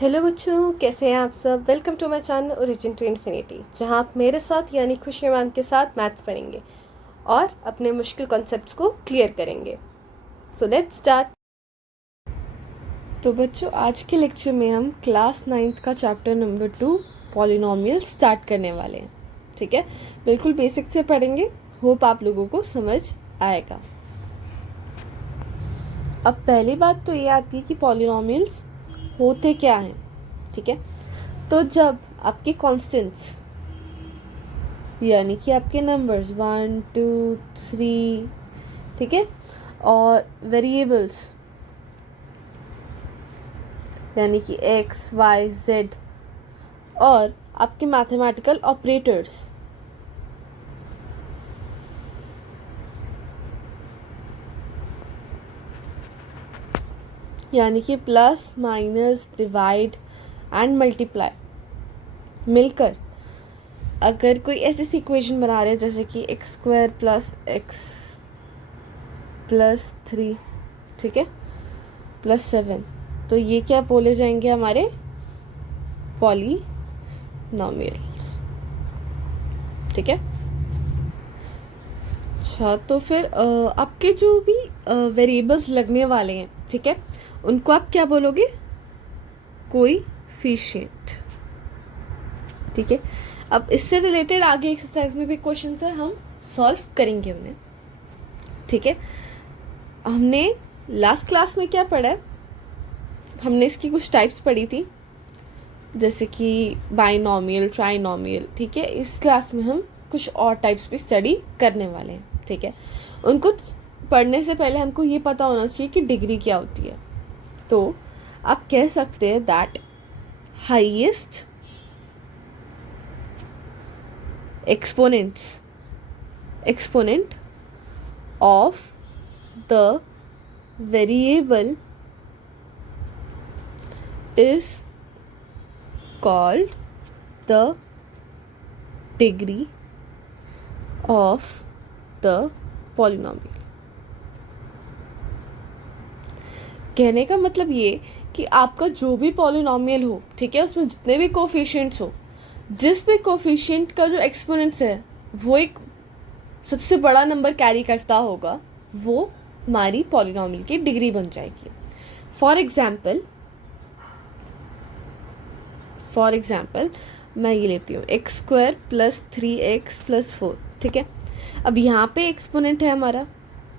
Hello बच्चों, कैसे हैं आप सब। Welcome to my channel origin to infinity, जहां आप मेरे साथ यानी खुशी मैम के साथ मैथ्स पढ़ेंगे और अपने मुश्किल कॉन्सेप्ट्स को क्लियर करेंगे। So let's start. तो बच्चों, आज के लेक्चर में हम क्लास 9th का चैप्टर नंबर 2 पॉलिनोमियल स्टार्ट करने वाले हैं। ठीक है, बिल्कुल बेसिक से पढ़ेंगे। होप आप लोगों को समझ आएगा। अब पहली बात तो ये आती है कि पॉलिनोमियल्स होते क्या हैं। ठीक है, तो जब आपके कॉन्स्टेंट्स यानी कि आपके नंबर्स 1 2 3, ठीक है, और वेरिएबल्स यानी कि x y z और आपके मैथमेटिकल ऑपरेटर्स यानी कि plus minus divide and multiply मिलकर अगर कोई ऐसी इक्वेशन बना रहे हैं जैसे कि x² प्लस x प्लस 3, ठीक है, प्लस 7, तो ये क्या बोले जाएंगे हमारे पॉलिनोमियल्स। ठीक है, अच्छा, तो फिर आपके जो भी वेरिएबल्स लगने वाले हैं, ठीक है, उनको आप क्या बोलोगे? कोएफिशिएंट। ठीक है, अब इससे रिलेटेड आगे एक्सरसाइज में भी क्वेश्चन है, हम सॉल्व करेंगे उन्हें। ठीक है, हमने लास्ट क्लास में क्या पढ़ा है? हमने इसकी कुछ टाइप्स पढ़ी थी, जैसे कि बाइनोमियल, ट्राइनोमियल। ठीक है, इस क्लास में हम कुछ और टाइप्स भी स्टडी करने वाले हैं। ठीक है, उनको पढ़ने से पहले हमको ये पता होना चाहिए कि डिग्री क्या होती है। तो आप कह सकते हैं that highest exponent of the variable is called the degree of the polynomial। कहने का मतलब ये कि आपका जो भी पॉलिनोमियल हो, ठीक है, उसमें जितने भी कोफिशिएंट्स हो, जिस भी कोफिशिएंट का जो एक्सपोनेंट्स है वो एक सबसे बड़ा नंबर कैरी करता होगा, वो हमारी पॉलिनोमियल की डिग्री बन जाएगी। फॉर एग्जाम्पल मैं ये लेती हूँ x² प्लस 3x प्लस 4। ठीक है, अब यहाँ पे एक्सपोनेंट है हमारा,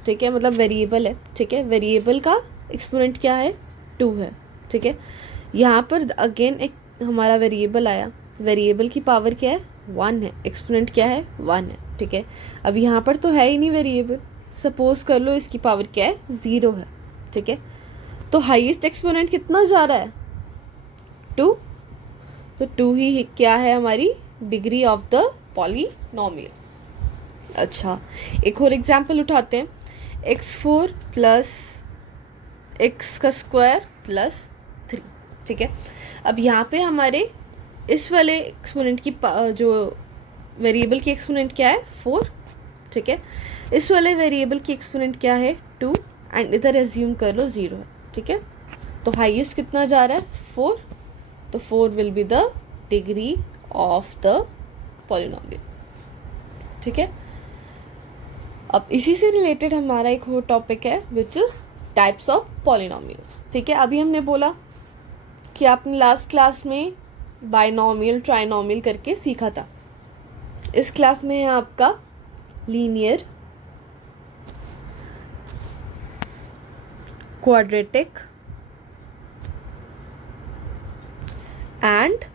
ठीक है, मतलब वेरिएबल है। ठीक है, वेरिएबल का एक्सपोनेंट क्या है? 2 है। ठीक है, यहाँ पर अगेन एक हमारा वेरिएबल आया, वेरिएबल की पावर क्या है? 1 है, एक्सपोनेंट क्या है? 1 है। ठीक है, अब यहाँ पर तो है ही नहीं वेरिएबल, सपोज कर लो इसकी पावर क्या है? 0 है। ठीक है, तो हाईएस्ट एक्सपोनेंट कितना जा रहा है? 2, तो 2 ही क्या है हमारी डिग्री ऑफ द पॉलिनोमियल। अच्छा, एक और एग्जाम्पल उठाते हैं, x4 प्लस x का स्क्वायर प्लस 3। ठीक है, अब यहाँ पे हमारे इस वाले एक्सपोनेंट की जो वेरिएबल की एक्सपोनेंट क्या है? 4। ठीक है, इस वाले वेरिएबल की एक्सपोनेंट क्या है? 2, एंड इधर एज्यूम कर लो 0 है। ठीक है, तो हाईएस्ट कितना जा रहा है? 4, तो 4 will be the degree of the polynomial. ठीक है, अब इसी से रिलेटेड हमारा एक और टॉपिक है which is types of polynomials. ठीक है, अभी हमने बोला कि आपने लास्ट क्लास में बाइनोमियल, ट्राइनोमियल करके सीखा था। इस क्लास में है आपका लीनियर, क्वाड्रेटिक एंड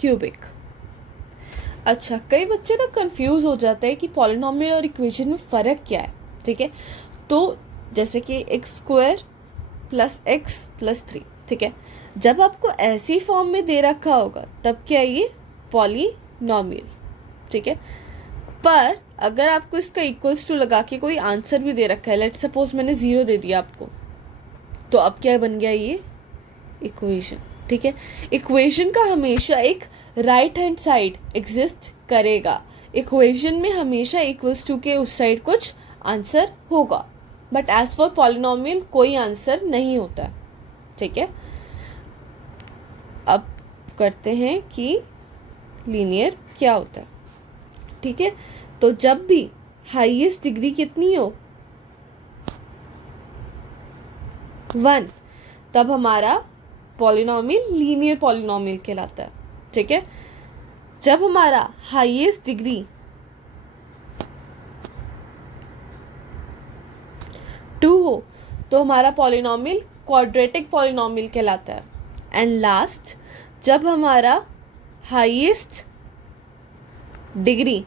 क्यूबिक। अच्छा, कई बच्चे तो कंफ्यूज हो जाते हैं कि पॉलिनोमियल और इक्वेशन में फ़र्क क्या है। ठीक है, तो जैसे कि x² प्लस x प्लस 3। ठीक है, जब आपको ऐसी फॉर्म में दे रखा होगा तब क्या है? ये पॉलिनोमियल। ठीक है, पर अगर आपको इसका इक्वल्स टू लगा के कोई आंसर भी दे रखा है, लेट्स सपोज मैंने 0 दे दिया आपको, तो अब क्या बन गया? ये इक्वेशन। ठीक है, इक्वेशन का हमेशा एक राइट हैंड साइड एग्जिस्ट करेगा। इक्वेशन में हमेशा इक्वल्स टू के उस साइड कुछ आंसर होगा, बट एज फॉर पॉलिनोमियल कोई आंसर नहीं होता। ठीक है, अब करते हैं कि लीनियर क्या होता है। ठीक है, तो जब भी हाईएस्ट डिग्री कितनी हो 1, तब हमारा पॉलिनॉमियल लीनियर पॉलिनॉमियल कहलाता है। ठीक है, जब हमारा हाईएस्ट डिग्री 2 हो तो हमारा पॉलिनॉमियल क्वाड्रेटिक पॉलिनॉमियल कहलाता है। एंड लास्ट, जब हमारा हाईएस्ट डिग्री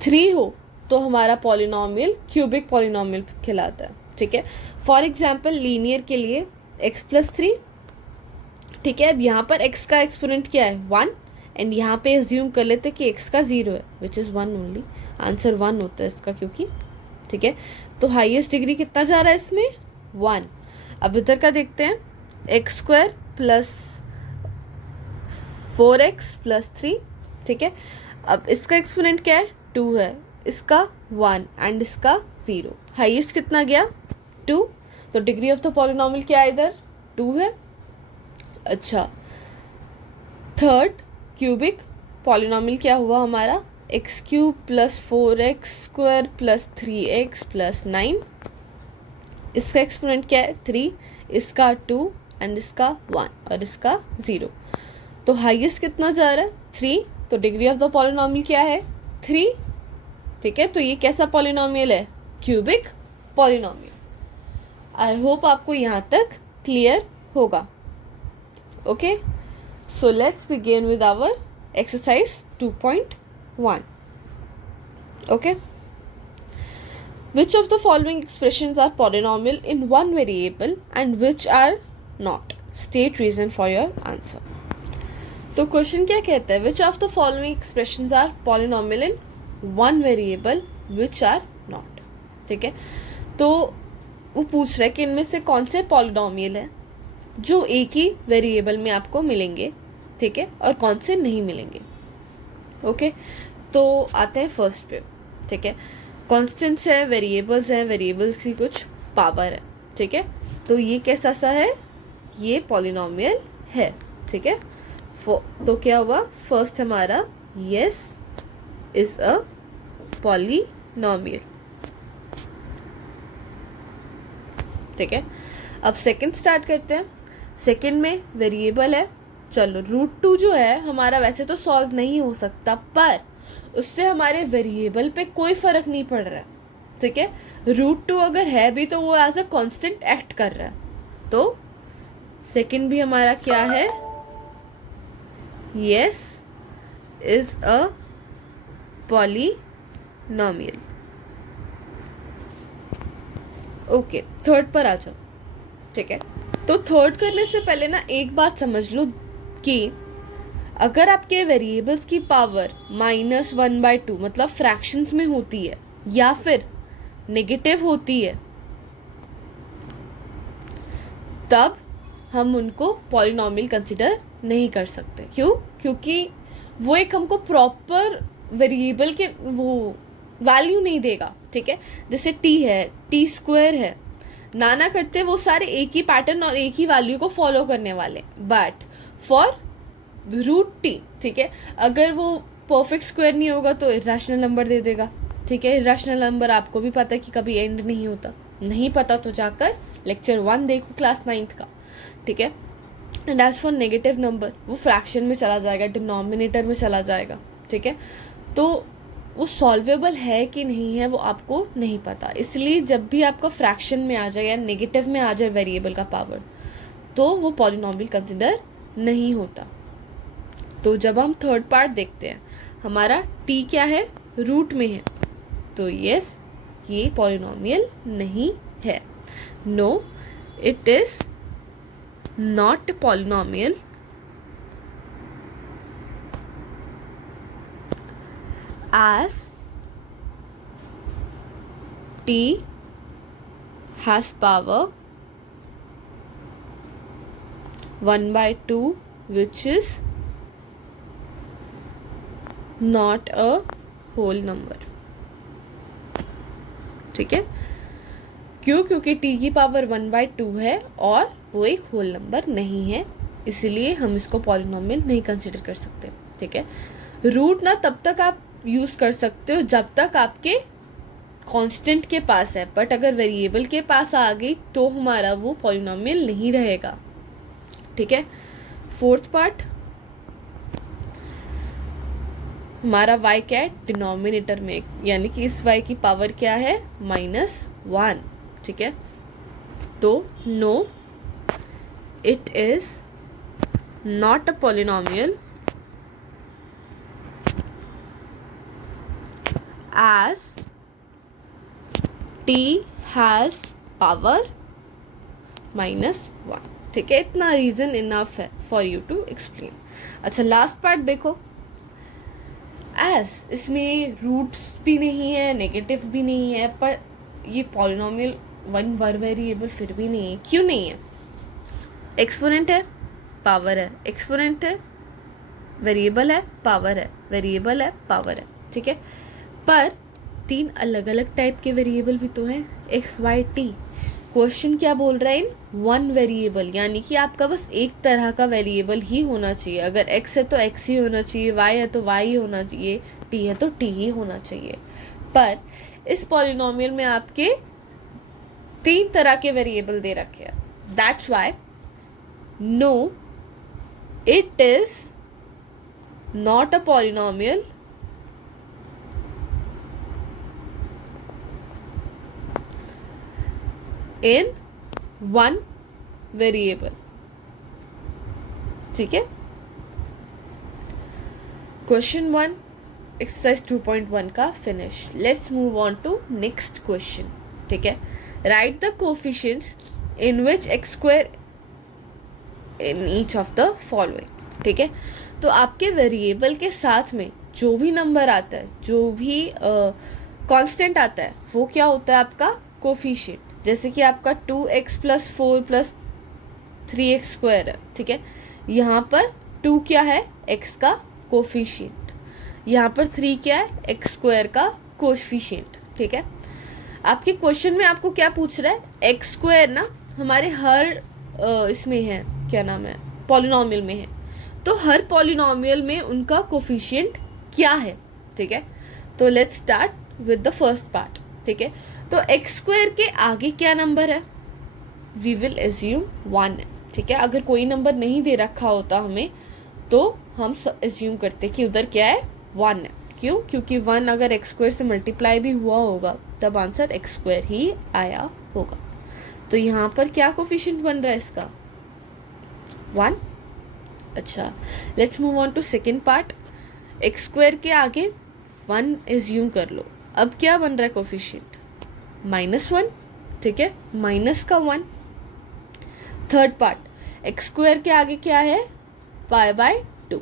3 हो तो हमारा पॉलिनॉमियल क्यूबिक पॉलिनॉमियल कहलाता है। ठीक है, फॉर एग्जाम्पल लीनियर के लिए x+3। ठीक है, अब यहाँ पर x का एक्सपोनेंट क्या है 1, एंड यहाँ पे एज्यूम कर लेते हैं कि x का 0 है, विच इज़ 1 ओनली। आंसर 1 होता है इसका, क्योंकि ठीक है, तो हाईएस्ट डिग्री कितना जा रहा है इसमें 1। अब इधर का देखते हैं, x² + 4x + 3। ठीक है, अब इसका एक्सपोनेंट क्या है 2 है, इसका 1 एंड इसका 0। हाईएस्ट कितना गया 2, तो डिग्री ऑफ द पॉलिनॉमियल क्या है इधर 2 है। अच्छा, थर्ड क्यूबिक पॉलिनॉमियल क्या हुआ हमारा x³ + 4x² + 3x + 9। इसका एक्सपोनेंट क्या है 3, इसका 2 एंड इसका 1 और इसका 0। तो हाईएस्ट कितना जा रहा है 3, तो डिग्री ऑफ द पॉलिनॉमियल क्या है 3। ठीक है, तो ये कैसा पॉलिनॉमियल है क्यूबिक पॉलिनॉमियल। आई होप आपको यहाँ तक क्लियर होगा। Okay, so let's begin with our exercise 2.1. Okay, which of the following expressions are polynomial in one variable and which are not? State reason for your answer. तो question क्या कहता है, which of the following expressions are polynomial in one variable which are not. ठीक है, तो वो पूछ रहा है कि इनमें से कौन से पॉलिनॉमियल है जो एक ही वेरिएबल में आपको मिलेंगे, ठीक है, और कौन से नहीं मिलेंगे। ओके, तो आते हैं फर्स्ट पे। ठीक है, कॉन्स्टेंट्स है, वेरिएबल्स हैं, वेरिएबल्स की कुछ पावर है। ठीक है, तो ये कैसा सा है, ये पॉलिनॉमियल है। ठीक है, तो क्या हुआ, फर्स्ट हमारा यस इज अ पॉलिनॉमियल। ठीक है, अब सेकंड स्टार्ट करते हैं। सेकंड में वेरिएबल है, चलो √2 जो है हमारा वैसे तो सॉल्व नहीं हो सकता, पर उससे हमारे वेरिएबल पे कोई फर्क नहीं पड़ रहा है। ठीक है, √2 अगर है भी तो वो एज अ कांस्टेंट एक्ट कर रहा है। तो सेकंड भी हमारा क्या है, yes is a polynomial. Okay, third पर आ जाओ। ठीक है, तो थर्ड करने से पहले ना एक बात समझ लो कि अगर आपके वेरिएबल्स की पावर -1/2 मतलब फ्रैक्शंस में होती है या फिर नेगेटिव होती है, तब हम उनको पॉलिनॉमियल कंसिडर नहीं कर सकते। क्यों? क्योंकि वो एक हमको प्रॉपर वेरिएबल के वो वैल्यू नहीं देगा। ठीक है, जैसे t है, t² है, नाना करते वो सारे एक ही पैटर्न और एक ही वैल्यू को फॉलो करने वाले, बट फॉर √t, ठीक है, अगर वो परफेक्ट स्क्वायर नहीं होगा तो इरेशनल नंबर दे देगा। ठीक है, इरेशनल नंबर आपको भी पता है कि कभी एंड नहीं होता, नहीं पता तो जाकर लेक्चर 1 देखो क्लास 9th का। ठीक है, and as for negative number वो फ्रैक्शन में चला जाएगा, डिनोमिनेटर में चला जाएगा। ठीक है, तो वो सॉल्वेबल है कि नहीं है वो आपको नहीं पता, इसलिए जब भी आपका फ्रैक्शन में आ जाए या नेगेटिव में आ जाए वेरिएबल का पावर, तो वो पॉलिनॉमियल कंसिडर नहीं होता। तो जब हम थर्ड पार्ट देखते हैं, हमारा t क्या है, रूट में है, तो यस ये पॉलिनॉमियल नहीं है। No, it is not polynomial as t has power 1/2 which is not a whole number। ठीक है, क्यों? क्योंकि t की पावर 1/2 है और वो एक होल नंबर नहीं है, इसलिए हम इसको पॉलिनोमियल नहीं कंसिडर कर सकते। ठीक है, रूट ना तब तक आप यूज़ कर सकते हो जब तक आपके कांस्टेंट के पास है, बट अगर वेरिएबल के पास आ गई तो हमारा वो पॉलिनोमियल नहीं रहेगा। ठीक है, फोर्थ पार्ट, हमारा y क्या है? डिनोमिनेटर में, यानी कि इस y की पावर क्या है? -1। ठीक है, तो no, it is not a polynomial as t has power -1। ठीक है, इतना रीजन इनफ है फॉर यू टू एक्सप्लेन। अच्छा, लास्ट पार्ट देखो, एस इसमें रूट्स भी नहीं है, नेगेटिव भी नहीं है, पर ये पॉलिनोमियल वन बार वेरिएबल फिर भी नहीं है। क्यों नहीं है? एक्सपोनेंट है, पावर है, एक्सपोनेंट है, वेरिएबल है, पावर है, वेरिएबल है, पावर है। ठीक है, पर 3 अलग अलग टाइप के वेरिएबल भी तो हैं, एक्स वाई टी। क्वेश्चन क्या बोल रहा है? इन 1 वेरिएबल, यानी कि आपका बस एक तरह का वेरिएबल ही होना चाहिए। अगर x है तो x ही होना चाहिए, y है तो y ही होना चाहिए, t है तो t ही होना चाहिए। पर इस पॉलिनोमियल में आपके 3 तरह के वेरिएबल दे रखे हैं। That's why no, it is not a polynomial in 1 variable. ठीक है, क्वेश्चन 1 एक्सरसाइज 2.1 का finish. Let's move on to next question. ठीक है, write the coefficients in which x square in each of the following. ठीक है, तो आपके variable के साथ में जो भी नंबर आता है, जो भी कांस्टेंट आता है, वो क्या होता है? आपका कोफिशिएंट। जैसे कि आपका 2x + 4 + 3x स्क्वायर है। ठीक है, यहाँ पर 2 क्या है? x का कोफिशिएंट। यहाँ पर 3 क्या है? x स्क्वायर का कोफिशिएंट। ठीक है, आपके क्वेश्चन में आपको क्या पूछ रहा है? x स्क्वायर ना हमारे हर इसमें है, क्या नाम है, पॉलिनोमियल में है, तो हर पॉलिनोमियल में उनका कोफिशिएंट क्या है? ठीक है, तो let's start with the first part. ठीक है, तो एक्स स्क्वायर के आगे क्या नंबर है? वी विल एज्यूम 1 है। ठीक है, अगर कोई नंबर नहीं दे रखा होता हमें तो हम एज्यूम करते कि उधर क्या है? 1 है। क्यों? क्योंकि 1 अगर एक्स स्क्वायर से मल्टीप्लाई भी हुआ होगा तब आंसर एक्स स्क्वायर ही आया होगा। तो यहाँ पर क्या कोफिशिएंट बन रहा है इसका? 1। अच्छा, let's move on to second part. X square के आगे 1 एज्यूम कर लो। अब क्या बन रहा है कोफिशिएंट? -1। ठीक है, माइनस का 1। थर्ड पार्ट, एक्स स्क्वायर के आगे क्या है? π/2।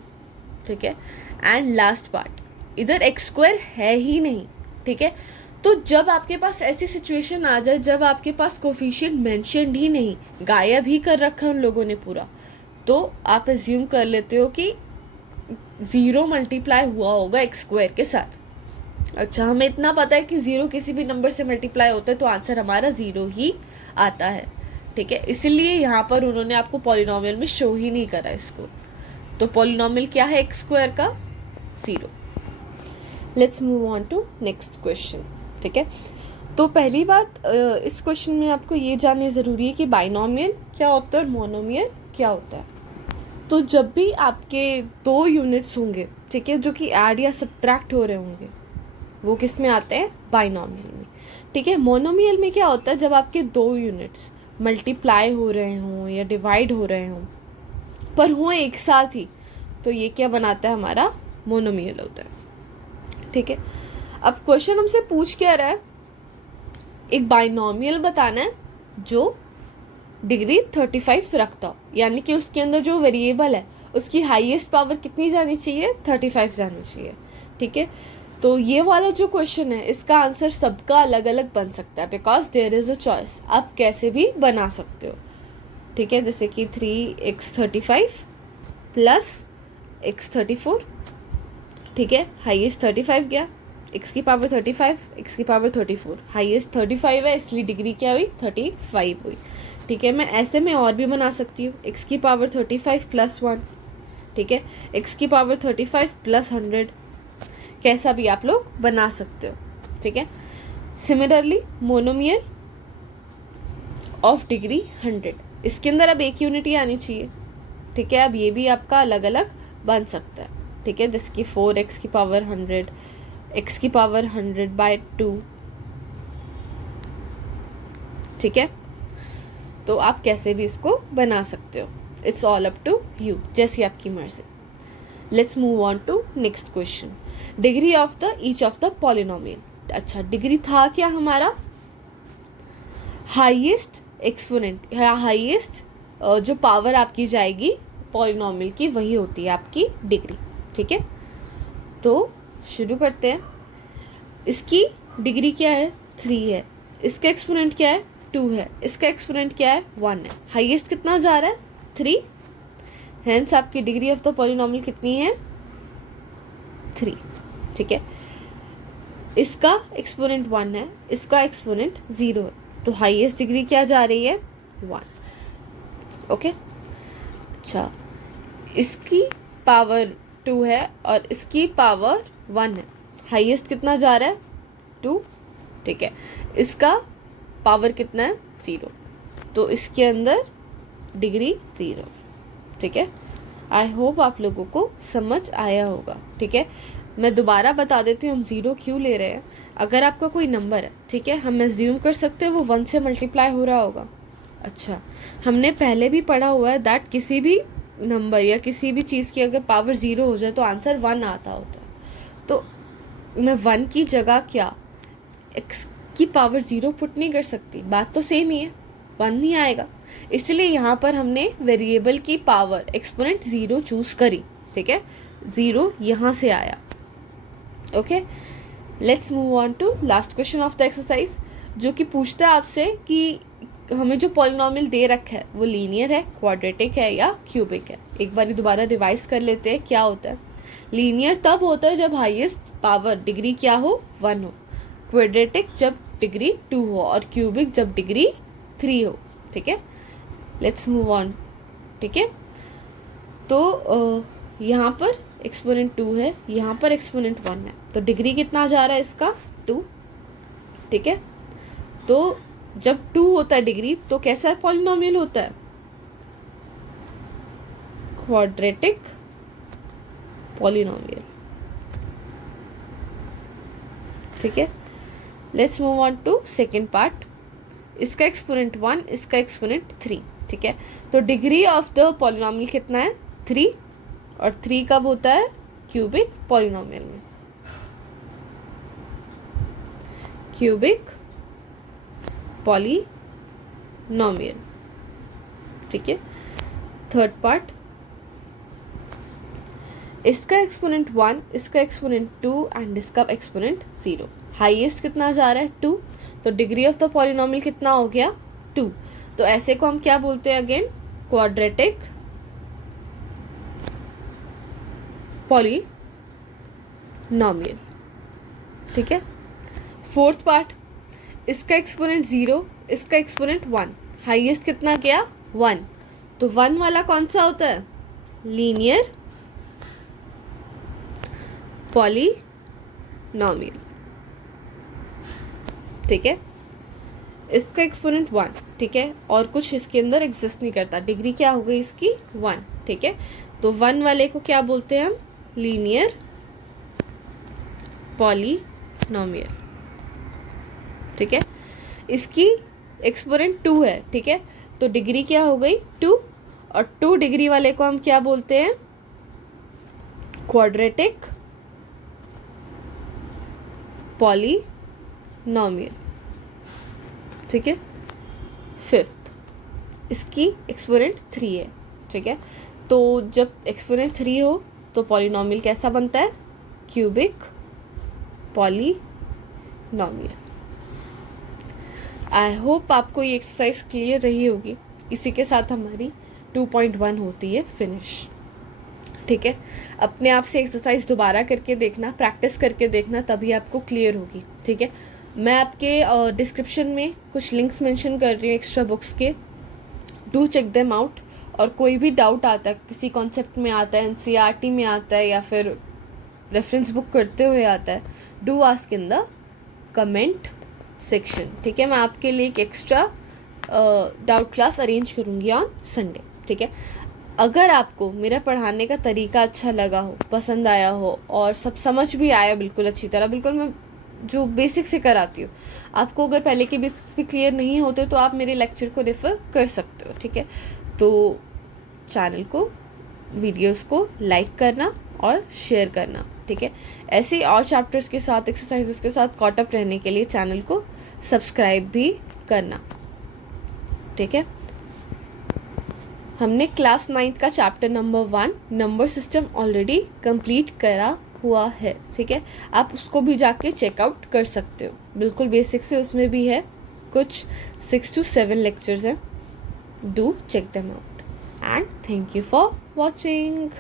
ठीक है, एंड लास्ट पार्ट, इधर एक्स स्क्वायर है ही नहीं। ठीक है, तो जब आपके पास ऐसी सिचुएशन आ जाए जब आपके पास कोफिशिएंट मेंशन्ड ही नहीं, गायब ही कर रखा है उन लोगों ने पूरा, तो आप एज्यूम कर लेते हो कि 0 मल्टीप्लाई हुआ होगा एक्स स्क्वायर के साथ। अच्छा, हमें इतना पता है कि 0 किसी भी नंबर से मल्टीप्लाई होता है तो आंसर हमारा 0 ही आता है। ठीक है, इसीलिए यहाँ पर उन्होंने आपको पॉलिनोमियल में शो ही नहीं करा इसको। तो पॉलिनोमियल क्या है एक्स स्क्वायर का? 0। Let's move on to next question. ठीक है, तो पहली बात इस क्वेश्चन में आपको ये जाननी ज़रूरी है कि बाइनोमियल क्या होता है और मोनोमियल क्या होता है। तो जब भी आपके 2 यूनिट्स होंगे, ठीक है, जो कि ऐड या सब्ट्रैक्ट हो रहे होंगे, वो किस में आते हैं? बाइनोमियल में। ठीक है, मोनोमियल में क्या होता है? जब आपके 2 यूनिट्स मल्टीप्लाई हो रहे हों या डिवाइड हो रहे हों पर हों एक साथ ही, तो ये क्या बनाता है? हमारा मोनोमियल होता है। ठीक है, अब क्वेश्चन हमसे पूछ क्या रहा है? एक बाइनोमियल बताना है जो डिग्री 35 रखता हो, यानी कि उसके अंदर जो वेरिएबल है उसकी हाईएस्ट पावर कितनी जानी चाहिए? 35 जानी चाहिए। ठीक है, तो ये वाला जो क्वेश्चन है इसका आंसर सबका अलग अलग बन सकता है, because there is a choice. आप कैसे भी बना सकते हो। ठीक है, जैसे कि 3x35 + x34। ठीक है, हाईएस्ट 35 गया, एक्स की पावर 35, एक्स की पावर 34, हाईएस्ट 35 है इसलिए डिग्री क्या हुई 35 हुई। ठीक है, मैं ऐसे में और भी बना सकती हूँ, एक्स की पावर 35 प्लस 1, ठीक है, एक्स की पावर 35 प्लस 100, कैसा भी आप लोग बना सकते हो। ठीक है, सिमिलरली मोनोमियल ऑफ डिग्री 100, इसके अंदर अब एक यूनिटी आनी चाहिए। ठीक है, अब ये भी आपका अलग अलग बन सकता है। ठीक है, जैसे कि 4x की पावर 100, x की पावर 100/2। ठीक है, तो आप कैसे भी इसको बना सकते हो, it's all up to you, जैसी आपकी मर्जी। Let's move on to next question, degree of the each of the polynomial. अच्छा, डिग्री था क्या हमारा, हाईएस्ट एक्सपोनेंट या हाईएस्ट जो पावर आपकी जाएगी पॉलिनोमियल की वही होती है आपकी डिग्री। ठीक है, तो शुरू करते हैं। इसकी डिग्री क्या है 3 है, इसका एक्सपोनेंट क्या है 2 है, इसका एक्सपोनेंट क्या है 1 है, हाईएस्ट कितना जा रहा है 3, हेंस आपकी डिग्री ऑफ द पॉलिनोमियल कितनी है 3। ठीक है, इसका एक्सपोनेंट 1 है, इसका एक्सपोनेंट 0 है, तो हाईएस्ट डिग्री क्या जा रही है 1। ओके, अच्छा, इसकी पावर 2 है और इसकी पावर 1 है, हाईएस्ट कितना जा रहा है 2। ठीक है, इसका पावर कितना है 0, तो इसके अंदर डिग्री 0। ठीक है, आई होप आप लोगों को समझ आया होगा। ठीक है, मैं दोबारा बता देती हूँ हम 0 क्यों ले रहे हैं। अगर आपका कोई नंबर है, ठीक है, हम एज्यूम कर सकते हैं वो 1 से मल्टीप्लाई हो रहा होगा। अच्छा, हमने पहले भी पढ़ा हुआ है दैट किसी भी नंबर या किसी भी चीज़ की अगर पावर 0 हो जाए तो आंसर 1 आता होता है। तो मैं 1 की जगह क्या x की पावर 0 पुट नहीं कर सकती, बात तो सेम ही है, 1 नहीं आएगा। इसलिए यहाँ पर हमने वेरिएबल की पावर एक्सपोनेंट 0 चूज़ करी। ठीक है, 0 यहाँ से आया। Okay, let's move on to last question of the exercise, जो कि पूछता है आपसे कि हमें जो पॉलिनोमियल दे रखा है वो लीनियर है, क्वाड्रेटिक है या क्यूबिक है। एक बार दोबारा रिवाइज कर लेते हैं क्या होता है। लीनियर तब होता है जब हाईएस्ट पावर डिग्री क्या हो 1 हो, क्वाड्रेटिक जब डिग्री 2 हो और क्यूबिक जब डिग्री 3 हो। ठीक है, लेट्स मूव ऑन। ठीक है, तो यहाँ पर एक्सपोनेंट 2 है, यहाँ पर एक्सपोनेंट 1 है, तो डिग्री कितना जा रहा है इसका 2। ठीक है, तो जब 2 होता है डिग्री तो कैसा पॉलिनोमियल होता है, क्वाड्रेटिक पॉलिनोमियल। ठीक है, let's move on to second part, इसका एक्सपोनेंट 1, इसका एक्सपोनेंट 3। ठीक है, तो डिग्री ऑफ द पॉलिनोमियल कितना है 3, और 3 कब होता है क्यूबिक पॉलिनोमियल में, क्यूबिक पॉलिनोमियल। ठीक है, थर्ड पार्ट, इसका एक्सपोनेंट 1, इसका एक्सपोनेंट 2 एंड इसका एक्सपोनेंट 0, हाईएस्ट कितना जा रहा है 2, तो डिग्री ऑफ द पॉलिनोमियल कितना हो गया 2। तो ऐसे को हम क्या बोलते हैं अगेन, क्वाड्रेटिक पॉलिनोमियल। ठीक है, फोर्थ पार्ट, इसका एक्सपोनेंट 0, इसका एक्सपोनेंट 1, हाईएस्ट कितना गया 1, तो 1 वाला कौन सा होता है, लीनियर पॉलिनोमियल। ठीक है, इसका एक्सपोनेंट 1। ठीक है, और कुछ इसके अंदर एग्जिस्ट नहीं करता, डिग्री क्या हो गई इसकी 1। ठीक है, तो 1 वाले को क्या बोलते हैं हम, लीनियर पॉलिनोमियल। ठीक है, इसकी एक्सपोनेंट 2 है। ठीक है, तो डिग्री क्या हो गई 2, और 2 डिग्री वाले को हम क्या बोलते हैं, क्वाड्रेटिक पॉलिनोमियल। ठीक है, फिफ्थ, इसकी एक्सपोनेंट 3 है। ठीक है, तो जब एक्सपोनेंट 3 हो तो पॉलिनोमियल कैसा बनता है, क्यूबिक पॉलिनोमियल। आई होप आपको ये एक्सरसाइज क्लियर रही होगी। इसी के साथ हमारी 2.1 होती है फिनिश। ठीक है। अपने आप से एक्सरसाइज दोबारा करके देखना, प्रैक्टिस करके देखना, तभी आपको क्लियर होगी। ठीक है। मैं आपके डिस्क्रिप्शन में कुछ लिंक्स मेंशन कर रही हूँ एक्स्ट्रा बुक्स के, डू चेक देम आउट। और कोई भी डाउट आता है, किसी कॉन्सेप्ट में आता है, एनसीईआरटी में आता है, या फिर रेफरेंस बुक करते हुए आता है, do ask in the comment section. ठीक है। मैं आपके लिए एक एक्स्ट्रा डाउट क्लास अरेंज करूँगी ऑन संडे। ठीक है। अगर आपको मेरा पढ़ाने का तरीका अच्छा लगा हो, पसंद आया हो, और सब समझ भी आया बिल्कुल अच्छी तरह, बिल्कुल मैं जो बेसिक से कराती हूँ, आपको अगर पहले के बेसिक्स भी क्लियर नहीं होते तो आप मेरे लेक्चर को रेफ़र कर सकते हो। ठीक है। तो चैनल को, वीडियोस को लाइक करना और शेयर करना। ठीक है। ऐसे और चैप्टर्स के साथ, एक्सरसाइजेस के साथ कॉट अप रहने के लिए चैनल को सब्सक्राइब भी करना। ठीक है। हमने क्लास 9th का chapter number 1 number system already complete करा हुआ है। ठीक है। आप उसको भी जाके चेकआउट कर सकते हो, बिल्कुल बेसिक से उसमें भी है, कुछ 6 to 7 लेक्चर्स हैं। Do check them out and thank you for watching.